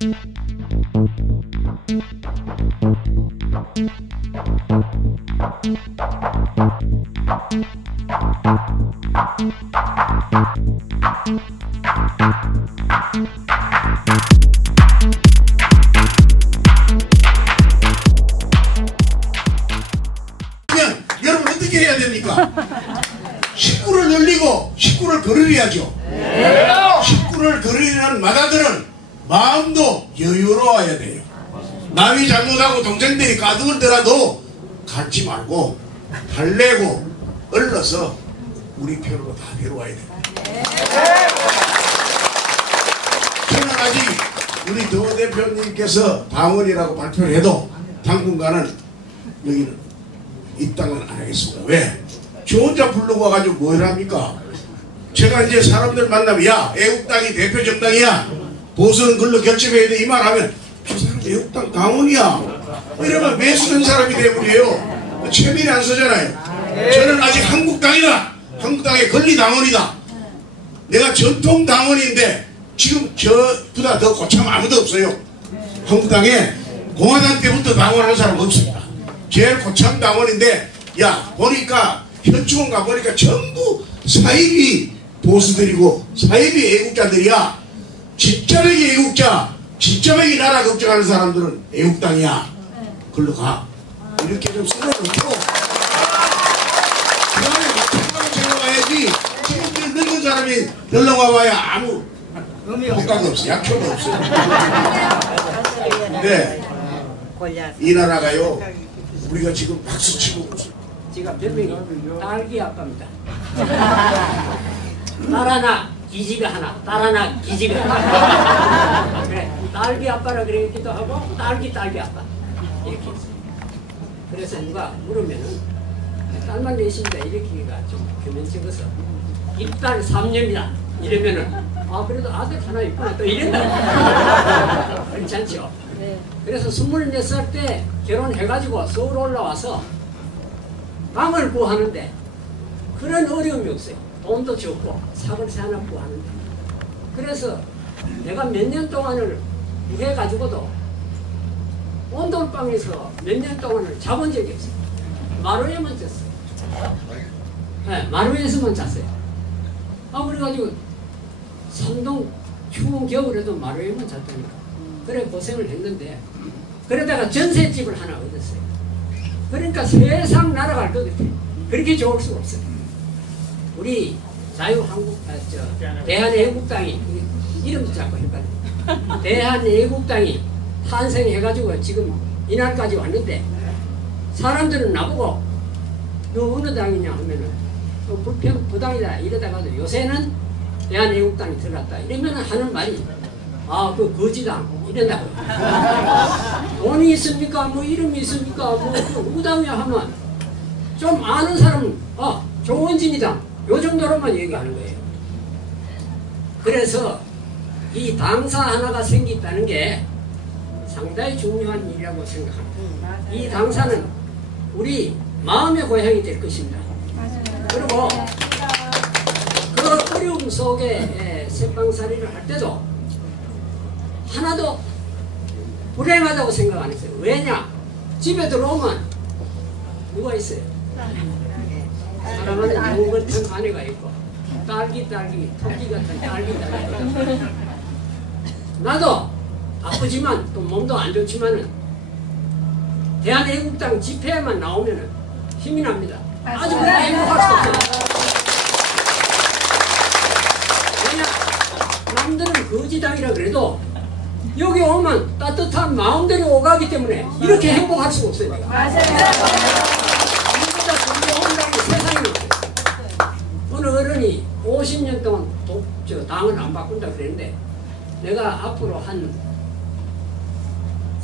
Thank you. 잘못하고 동생들이 까들더라도 갖지 말고 달래고 얼러서 우리 편으로 다 데려와야 돼요. 저는 아직 우리 도 대표님께서 당원이라고 발표를 해도 당분간은 여기는 입당은 안 하겠습니다. 왜? 저 혼자 부르고 와가지고 뭘 합니까? 제가 이제 사람들 만나면 야 애국당이 대표 정당이야 보수는 글로 결집해야 돼 이 말 하면 저 사람 애국당 당원이야. 이러면 매수된 사람이 돼버려요. 최민이 안 서잖아요. 저는 아직 한국당이다. 한국당의 권리당원이다. 내가 전통 당원인데 지금 저보다 더 고참 아무도 없어요. 한국당에 공화당 때부터 당원한 사람 없습니다. 제일 고참 당원인데 야 보니까 현충원 가보니까 전부 사입이 보수들이고 사입이 애국자들이야. 진짜백이 애국자 진짜백이 나라 걱정하는 사람들은 애국당이야. 글로 가. 이렇게 좀 쓸어놓고. 그 다음에 막창하고 생각해야지 지금 늙은 사람이 연락 와봐야 아무 효과가 없어. 약효가 없어. 근데 이 나라가요. 우리가 지금 박수치고 제가 별명이 딸기 아빠입니다. 딸 하나, 기집애 하나, 딸 하나, 기집애 하나. 그래, 딸기 아빠라 그러기도 하고, 딸기 딸기 아빠. 이렇게. 그래서 누가 물으면은, 딸만 내신다, 이렇게가 좀 교면적어서, 입달 3년이다. 이러면은, 아, 그래도 아들 하나 있구나. 또 이런다. 그렇지 않죠? 그래서 24살 때 결혼해가지고 서울 올라와서 방을 구하는데 그런 어려움이 없어요. 돈도 적고 사글세 하나 구하는데. 그래서 내가 몇 년 동안을 구해가지고도 온돌방에서 몇 년 동안을 자본 적이 없어요. 마루에만 잤어요. 네, 마루에서만 잤어요. 아, 그래가지고 삼동 추운 겨울에도 마루에만 잤다니까. 그래 고생을 했는데 그러다가 전셋집을 하나 얻었어요. 그러니까 세상 날아갈 것 같아. 그렇게 좋을 수가 없어요. 우리 자유한국, 아, 저, 대한애국당이, 이름도 자꾸 헷갈려. 대한애국당이 탄생해가지고 지금 이날까지 왔는데, 사람들은 나보고, 너 어느 당이냐 하면은, 너 불평, 부당이다. 이러다가도 요새는 대한애국당이 들어갔다. 이러면 하는 말이, 아, 그 거지당. 이런다고. 돈이 있습니까? 뭐 이름이 있습니까? 뭐그 우당이야 하면 좀 아는 사람은 아 조원진이다. 요 정도로만 얘기하는 거예요. 그래서 이 당사 하나가 생겼다는 게 상당히 중요한 일이라고 생각합니다. 이 당사는 우리 마음의 고향이 될 것입니다. 그리고 그 어려움 속에 새빵살이를 할 때도 하나도 불행하다고 생각 안 했어요. 왜냐? 집에 들어오면 누가 있어요? 사랑 같은 아내가 있고 딸기 딸기 토끼 같은 딸기 딸기 나도 아프지만 또 몸도 안 좋지만은 대한애국당 집회에만 나오면은 힘이 납니다. 아주 행복할 수 없어요. 왜냐? 남들은 거지당이라 그래도 여기 오면 따뜻한 마음대로 오가기 때문에 이렇게 행복할 수가 없어요. 이보다 더 좋은 당이 세상에 없어요. 어느 어른이 50년 동안 독, 저 당을 안 바꾼다 그랬는데 내가 앞으로 한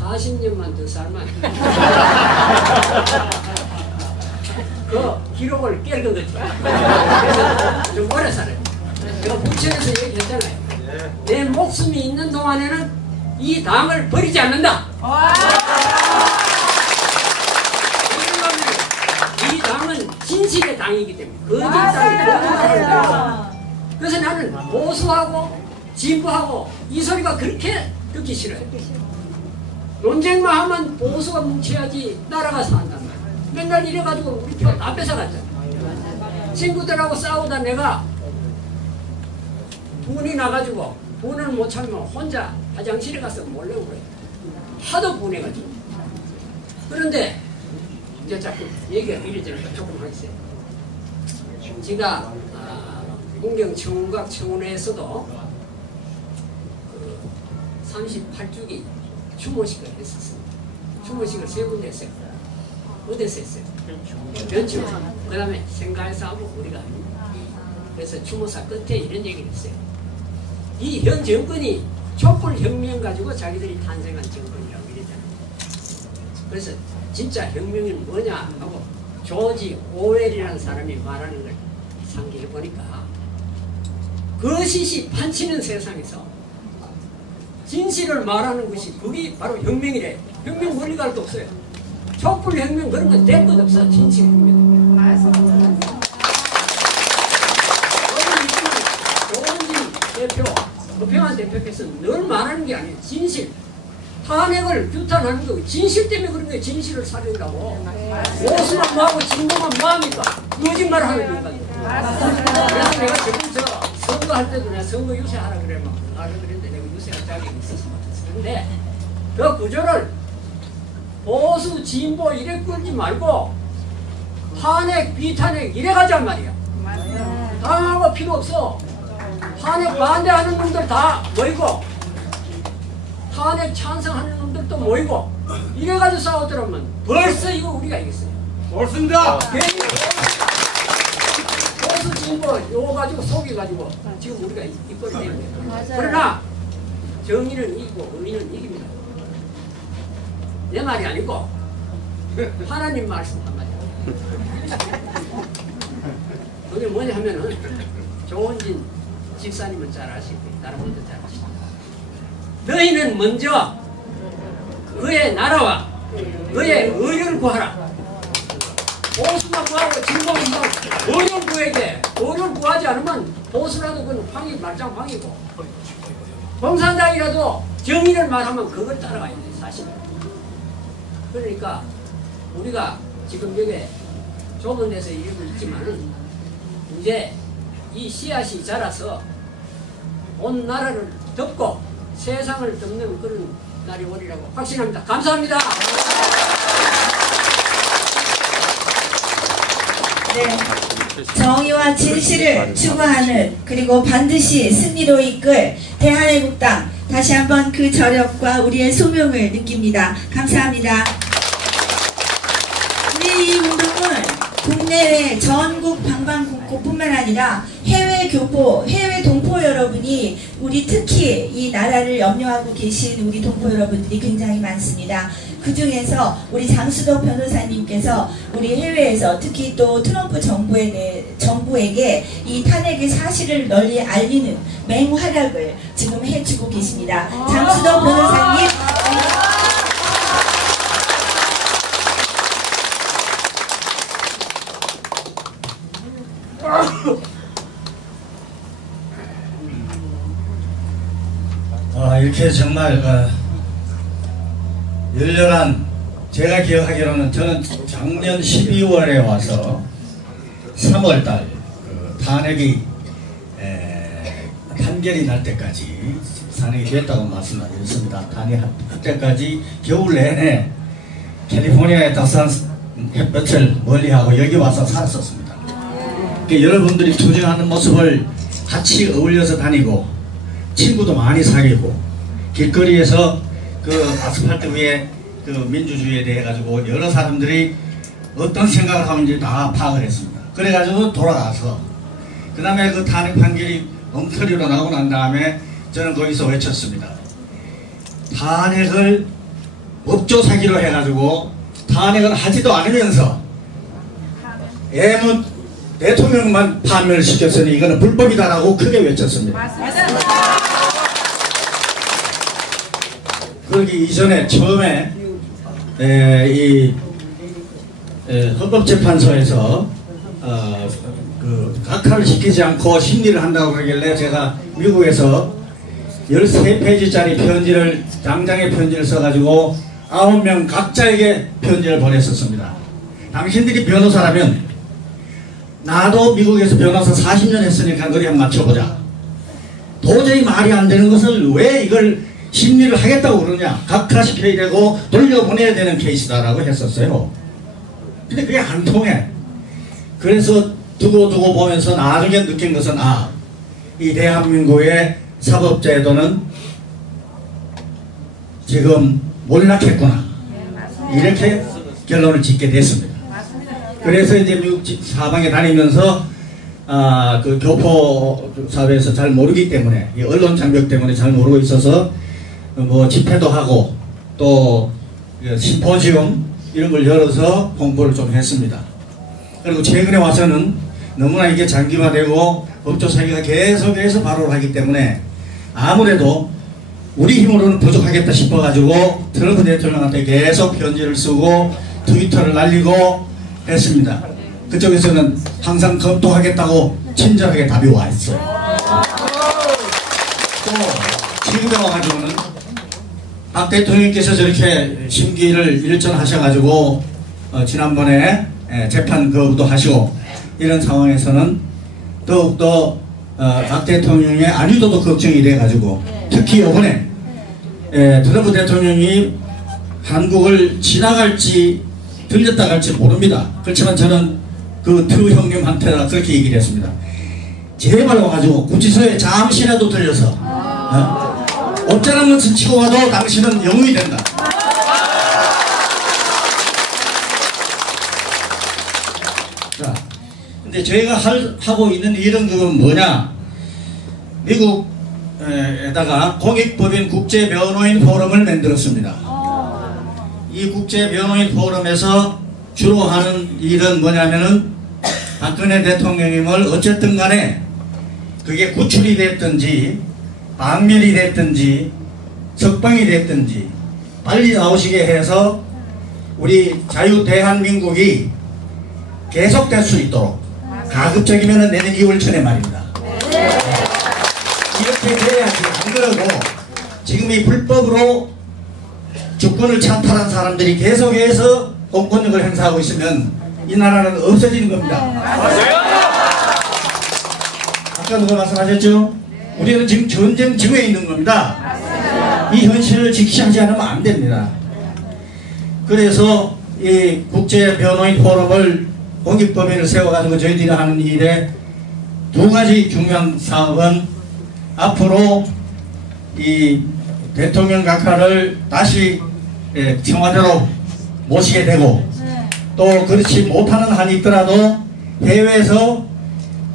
40년만 더 살면 그 기록을 깰것 같아. 그래서 좀 오래 살아요. 제가 부천에서 얘기했잖아요. 내 목숨이 있는 동안에는 이 당을 버리지 않는다. 이 당은 진실의 당이기 때문에 거짓 당이 거짓말하는 당이다. 그래서 나는 보수하고 진보하고 이 소리가 그렇게 듣기 싫어요. 논쟁만 하면 보수가 뭉쳐야지 나라가 산단 말이야. 맨날 이래가지고 우리 표 다 뺏어갔잖아. 친구들하고 싸우다 내가 분이 나가지고 분을 못 참으면 혼자 화장실에 가서 몰래 울어요. 하도 분해가지고. 그런데 이제 자꾸 얘기가 이래저래 조금 하겠어요. 제가 아, 문경청각 청원에서도 그 38주기 추모식을 했었습니다. 추모식을 세 군데 했어요. 어디서 했어요? 연주. 그 다음에 생가에서 하고 우리가 그래서 추모사 끝에 이런 얘기를 했어요. 이 현 정권이 촛불 혁명 가지고 자기들이 탄생한 정권이라고 이러잖아요. 그래서 진짜 혁명이 뭐냐 하고 조지 오웰이라는 사람이 말하는 걸 상기해 보니까 거시시 판치는 세상에서 진실을 말하는 것이 그게 바로 혁명이래. 혁명 거 없어요. 촛불 혁명 그런 건 될 것 없어. 진실 혁명. 조원진 대표, 허평한 대표께서 늘 말하는 게 아니에요. 진실. 탄핵을 규탄하는 거 진실 때문에 그런 거예요. 진실을 살리려고. 오수만 뭐하고 진보만 뭐합니까? 거짓말 하는 거니까. 그래서 내가 선거할 때도 내가 선거 유세하라 그래 막 하라 그랬는데 내가 유세할 자격이 있어서 못했어. 근데 그 구조를 보수 진보 이래 끌지 말고 탄핵 비탄핵 이래 가자 말이야. 당하고 필요 없어. 탄핵 반대하는 놈들 다 모이고 탄핵 찬성하는 놈들도 모이고 이래가지고 싸우더라면 벌써 이거 우리가 이겼어요. 옳습니다. 괜히 보수 진보 요거 가지고 속여가지고 지금 우리가 이꼴이 되는 거예요. 그러나 정의는 이기고 의는 이깁니다. 내 말이 아니고 하나님 말씀 한마디. 그게 뭐냐 하면은 조은진 집사님은 잘 아시고 다른 분도 잘 아시고 너희는 먼저 그의 나라와 그의 의를 구하라. 보수만 구하고 진보만 구하고 의를 구해게 의를 구하지 않으면 보수라도 그건 황이 말짱 황이고 공산당이라도 정의를 말하면 그걸 따라가야 돼 사실. 그러니까 우리가 지금 여기 좁은 데서 일하고 있지만은 이제 이 씨앗이 자라서 온 나라를 덮고 세상을 덮는 그런 날이 오리라고 확신합니다. 감사합니다. 네. 정의와 진실을 추구하는 그리고 반드시 승리로 이끌 대한애국당 다시 한번 그 저력과 우리의 소명을 느낍니다. 감사합니다. 우리 이 운동은 국내외 전국 방방곡곡뿐만 아니라 해외 교포, 해외 동포 여러분이 우리 특히 이 나라를 염려하고 계신 우리 동포 여러분들이 굉장히 많습니다. 그 중에서 우리 장수덕 변호사님께서 우리 해외에서 특히 또 트럼프 정부에 대해, 정부에게 이 탄핵의 사실을 널리 알리는 맹활약을 지금 해주고 계십니다. 장수덕 변호사님. 아, 이렇게 정말 어, 열렬한 제가 기억하기로는 저는 작년 12월에 와서 3월달 그 탄핵이 에, 판결이 날 때까지 탄핵이 됐다고 말씀드렸습니다. 탄핵 할 때까지 겨울 내내 캘리포니아의 따스한 햇볕을 멀리하고 여기 와서 살았었습니다. 그 여러분들이 투쟁하는 모습을 같이 어울려서 다니고 친구도 많이 사귀고 길거리에서 그 아스팔트 위에 그 민주주의에 대해 가지고 여러 사람들이 어떤 생각을 하는지 다 파악을 했습니다. 그래가지고 돌아가서 그 다음에 그 탄핵 판결이 엉터리로 나오고 난 다음에 저는 거기서 외쳤습니다. 탄핵을 법조사기로 해가지고 탄핵을 하지도 않으면서 애무 대통령만 파면을 시켰으니 이거는 불법이다라고 크게 외쳤습니다. 그러기 이전에 처음에 에, 이 에, 헌법재판소에서 어, 그 각하를 시키지 않고 심리를 한다고 그러길래 제가 미국에서 13페이지짜리 편지를 장장의 편지를 써가지고 아홉 명 각자에게 편지를 보냈었습니다. 당신들이 변호사라면 나도 미국에서 변호사 40년 했으니까 그리 한번 맞춰보자. 도저히 말이 안 되는 것을 왜 이걸 심리를 하겠다고 그러냐. 각하시켜야 되고 돌려보내야 되는 케이스다라고 했었어요. 근데 그게 안 통해. 그래서 두고 두고 보면서 나중에 느낀 것은 아, 이 대한민국의 사법제도는 지금 몰락했구나. 이렇게 결론을 짓게 됐습니다. 그래서 이제 미국 지- 사방에 다니면서 아, 그 교포 사회에서 잘 모르기 때문에 이 언론 장벽 때문에 잘 모르고 있어서 뭐 집회도 하고 또 심포지움 이런 걸 열어서 홍보를 좀 했습니다. 그리고 최근에 와서는 너무나 이게 장기화되고 법조 사기가 계속해서 발효를 하기 때문에 아무래도 우리 힘으로는 부족하겠다 싶어가지고 트럼프 대통령한테 계속 편지를 쓰고 트위터를 날리고 했습니다. 그쪽에서는 항상 검토하겠다고 친절하게 답이 와 있어요. 또 지금에 와가지고는 박 대통령께서 저렇게 심기를 일전하셔가지고 어, 지난번에 예, 재판 거부도 하시고 이런 상황에서는 더욱더 어, 박 대통령의 안위도도 걱정이 돼가지고 특히 이번에 예, 트럼프 대통령이 한국을 지나갈지 들렸다 갈지 모릅니다. 그렇지만 저는 그 트루 형님한테나 그렇게 얘기를 했습니다. 제발 와가지고 구치소에 잠시라도 들려서 어? 옷자랑 것을 치고 와도 당신은 영웅이 된다. 자, 근데 저희가 할, 하고 있는 이런 그건 뭐냐? 미국에다가 공익법인 국제 변호인 포럼을 만들었습니다. 이 국제 변호인 포럼에서 주로 하는 일은 뭐냐면은 박근혜 대통령님을 어쨌든 간에 그게 구출이 됐든지 방면이 됐든지 석방이 됐든지 빨리 나오시게 해서 우리 자유 대한민국이 계속될 수 있도록 가급적이면 내년 2월 전에 말입니다. 이렇게 돼야지 안 그러고 지금 이 불법으로 주권을 찬탈한 사람들이 계속해서 공권력을 행사하고 있으면 이 나라는 없어지는 겁니다. 아까 누가 말씀하셨죠? 우리는 지금 전쟁 중에 있는 겁니다. 이 현실을 직시하지 않으면 안 됩니다. 그래서 이 국제 변호인 포럼을 공익법인을 세워가지고 저희들이 하는 일에 두 가지 중요한 사업은 앞으로 이 대통령 각하를 다시 예, 청와대로 모시게 되고 또 그렇지 못하는 한이 있더라도 해외에서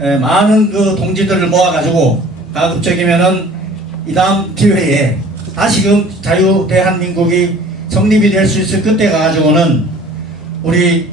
에, 많은 그 동지들을 모아가지고 가급적이면은 이 다음 기회에 다시금 자유 대한민국이 성립이 될 수 있을 그때 가가지고는 우리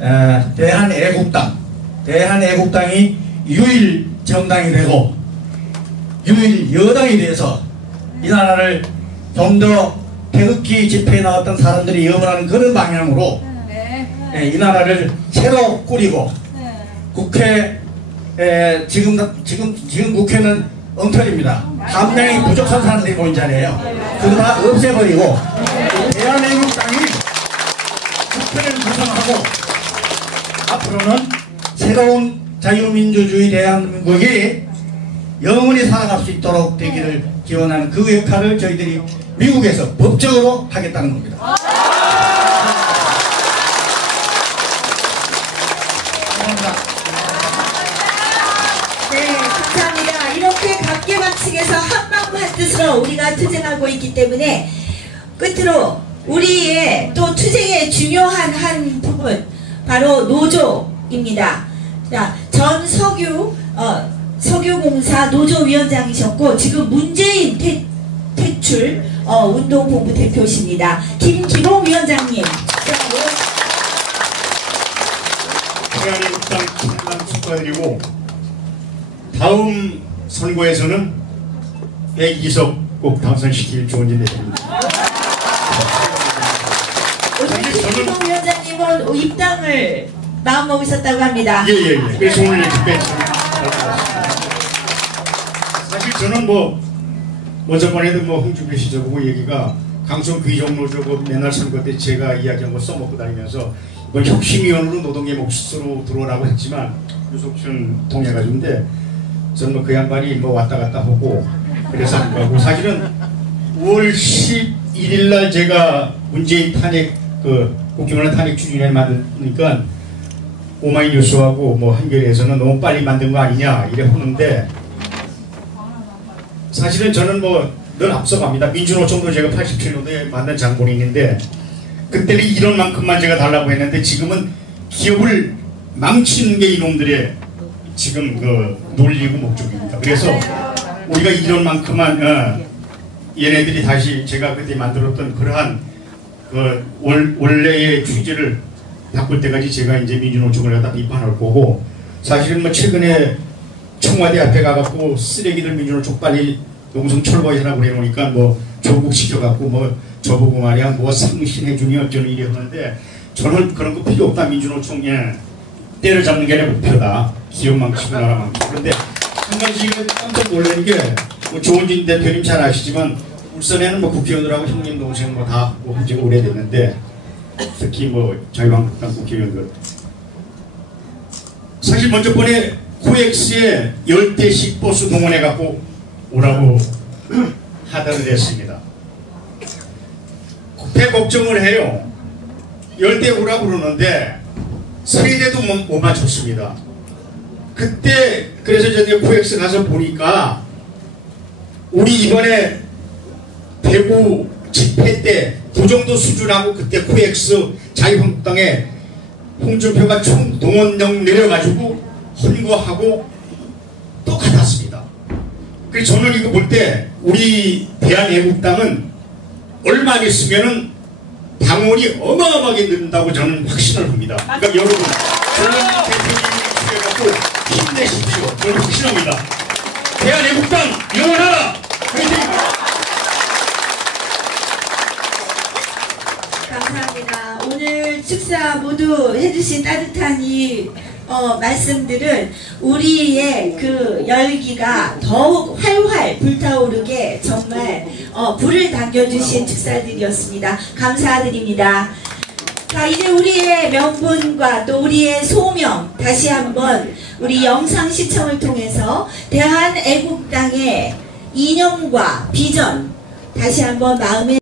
에, 대한애국당 대한애국당이 유일 정당이 되고 유일 여당이 돼서 이 나라를 좀 더 태극기 집회에 나왔던 사람들이 염원하는 그런 방향으로 예, 이 나라를 새로 꾸리고 국회 에, 지금 지금 지금 국회는 엉터리입니다. 한 명이 부족한 사람들이 모인 자리예요. 그거 다 없애버리고 대한민국당이 국회를 구성하고 앞으로는 새로운 자유민주주의 대한민국이 영원히 살아갈 수 있도록 되기를 기원하는 그 역할을 저희들이 미국에서 법적으로 하겠다는 겁니다. 우리가 투쟁하고 있기 때문에 끝으로 우리의 또 투쟁의 중요한 한 부분 바로 노조입니다. 자, 전 석유 어, 석유공사 노조위원장이셨고 지금 문재인 퇴, 퇴출 어, 운동본부 대표십니다. 김기봉 위원장님. 대한민국당 찬반 축하드리고 다음 선거에서는 102석 꼭 당선시킬 좋은 일 내립니다. 오늘 사실 저는- 김기봉 위원장님은 입당을 마음 먹으셨다고 합니다. 예예예. 그래서 오늘 잘 받았습니다. 사실 저는 뭐 먼저 번에도 뭐 홍준표 씨 저보고 얘기가 강성 귀정로 저거 맨날 선거 때 제가 이야기한 거 써먹고 다니면서 이번 혁신위원으로 노동의 몫으로 들어오라고 했지만 유석춘 통해가지고인데 저는 뭐그 양반이 뭐 왔다 갔다 하고 그래서 안 가고 사실은 5월 11일 날 제가 문재인 탄핵 그 국정원의 탄핵 추진에 만드니까 오마이뉴스하고 뭐 한겨레에서는 너무 빨리 만든 거 아니냐 이래 하는데 사실은 저는 뭐 늘 앞서갑니다. 민주노총도 제가 87년도에 만난 장본이 있는데 그때는 이런 만큼만 제가 달라고 했는데 지금은 기업을 망치는 게 이놈들의 지금 그 논리고 목적입니다. 그래서 우리가 이런 만큼만 어, 얘네들이 다시 제가 그때 만들었던 그러한 그 원, 원래의 취지를 바꿀 때까지 제가 이제 민주노총을 갖다 비판할 거고 사실은 뭐 최근에 청와대 앞에 가갖고 쓰레기들 민주노총 빨리 농성 철거해라고 해놓으니까 뭐 조국 시켜갖고 뭐 저보고 말이야 뭐 상신해주니 어쩌니 이래 하는데 저는 그런 거 필요 없다 민주노총에 때를 잡는 게 아니라 목표다 기업만 치고 나라만 그런데 한 이거 깜짝 놀라는 게뭐 조원진 대표님 잘 아시지만 울산에는 뭐 국회의원들하고 형님 동생 뭐다 뭐 지금 오래됐는데 특히 뭐 자유한국당 국회의원들 사실 먼저 번에 코엑스에 열대식 버스 동원해 갖고 오라고 하달을 했습니다. 배 걱정을 해요. 열대 오라고 그러는데 세대도 못, 못 맞췄습니다. 그때 그래서 저기 코엑스 가서 보니까 우리 이번에 대구 집회 때 그 정도 수준하고 그때 코엑스 자유한국당에 홍준표가 총 동원령 내려가지고 헌거하고 똑같았습니다. 그래서 저는 이거 볼 때 우리 대한애국당은 얼마 안 있으면은 당원이 어마어마하게 는다고 저는 확신을 합니다. 그러니까 여러분 저는 추려갖고 힘내십시오. 저는 확신합니다. 대한애국당 영원하라! 화이팅! 감사합니다. 오늘 축사 모두 해주신 따뜻한 이 어, 말씀들은 우리의 그 열기가 더욱 활활 불타오르게 정말 어, 불을 당겨주신 축사들이었습니다. 감사드립니다. 자, 이제 우리의 명분과 또 우리의 소명 다시 한번 우리 영상 시청을 통해서 대한애국당의 이념과 비전 다시 한번 마음에